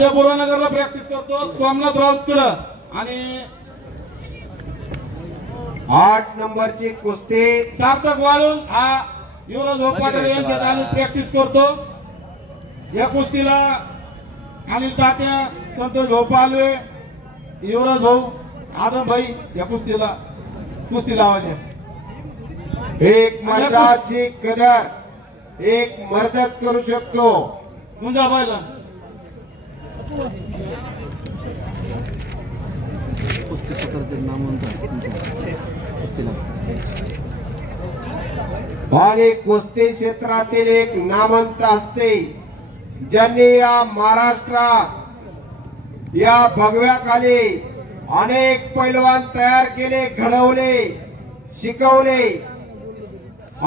बुरानगरला practice करतो सोमनाथ राऊतकडे आणि 8 नंबरची कुस्ती सार्थक वाळून हा युवराज भाऊ पाटील यांच्या दालू प्रॅक्टिस करतो। या कुस्तीला आणि तात्या संतोष भाऊ पालवे युवराज भाऊ आदम भाई या कुस्ती लावायचे। एक मर्दाची कदर एक मर्दच करू शकतो। मुंजा बायला कुस्ती क्षेत्रातील नामवंत आणि कुस्ती क्षेत्रातील एक नामवंत असते ज्यांनी या महाराष्ट्रात या भगव्याखाली अनेक पैलवान तयार केले, घडवले, शिकवले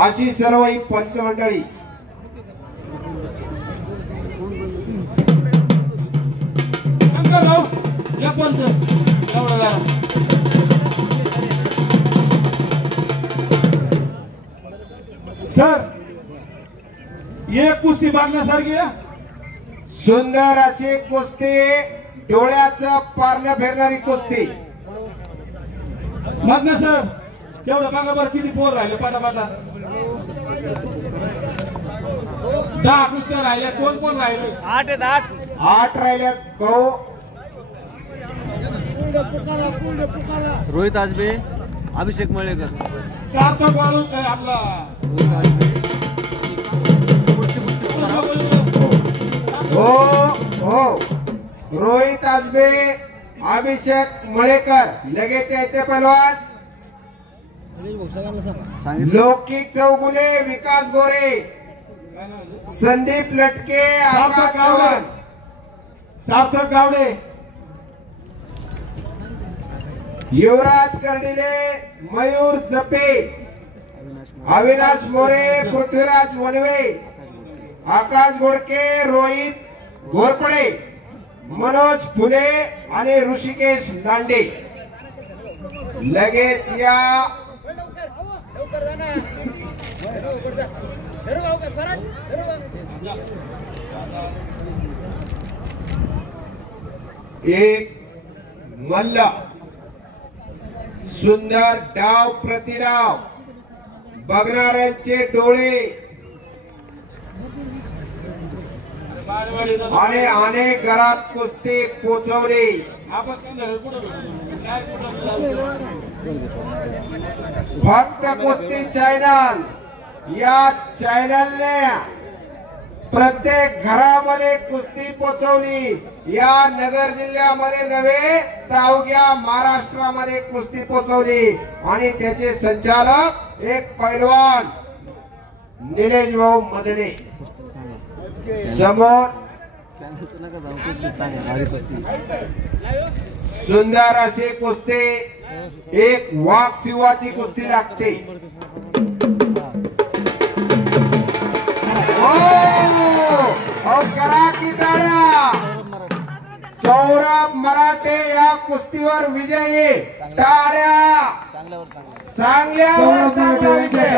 अशी सर्व ही पंचमंडळी। या पंच एवढा सर ये कुस्ती बघण्यासारखी सुंदर अशी कुस्ती, डोळ्याचं पारणं फिरणारी कुस्ती। बघना सर तेवढं बघा बरं किती पोर राहिले पाटापाटा 10 कुस्त्या राहिल्या। कोण कोण राहिले? 8 राहिल्यात भाऊ। रोहित आजबे, अभिषेक मळेकर, सार्थक वाळून आपला हो रोहित आजबे, अभिषेक मळेकर लगेच यायचे पैलवान। लौकिक चौगुले, विकास गोरे, संदीप लटके, आकाश चव्हाण, सार्थक गावडे, युवराज कर्डिले, मयूर जपे, अविनाश मोरे, पृथ्वीराज वनवे, आकाश गोडके, रोहित घोरपडे, मनोज फुले आणि ऋषिकेश दांडे लगेच या। एक मल्ल सुंदर डाव प्रतिडाव, बघणाऱ्यांचे डोळे आणि अनेक घरात कुस्ती पोचवली। फक्त कुस्ती चॅनल या चॅनलने प्रत्येक घरामध्ये कुस्ती पोचवली। या नगर जिल्ह्यामध्ये नव्हे तर अवघ्या महाराष्ट्रामध्ये कुस्ती पोचवली आणि त्याचे संचालक एक पैलवान निलेश भाऊ मदने। समोर सुंदर अशी कुस्ती, एक वाघ शिवाची कुस्ती लागते। करा की टाळ्या। सौरभ मराठे या कुस्तीवर विजयी। टाळ्या चांगल्यावर चांगला विजय।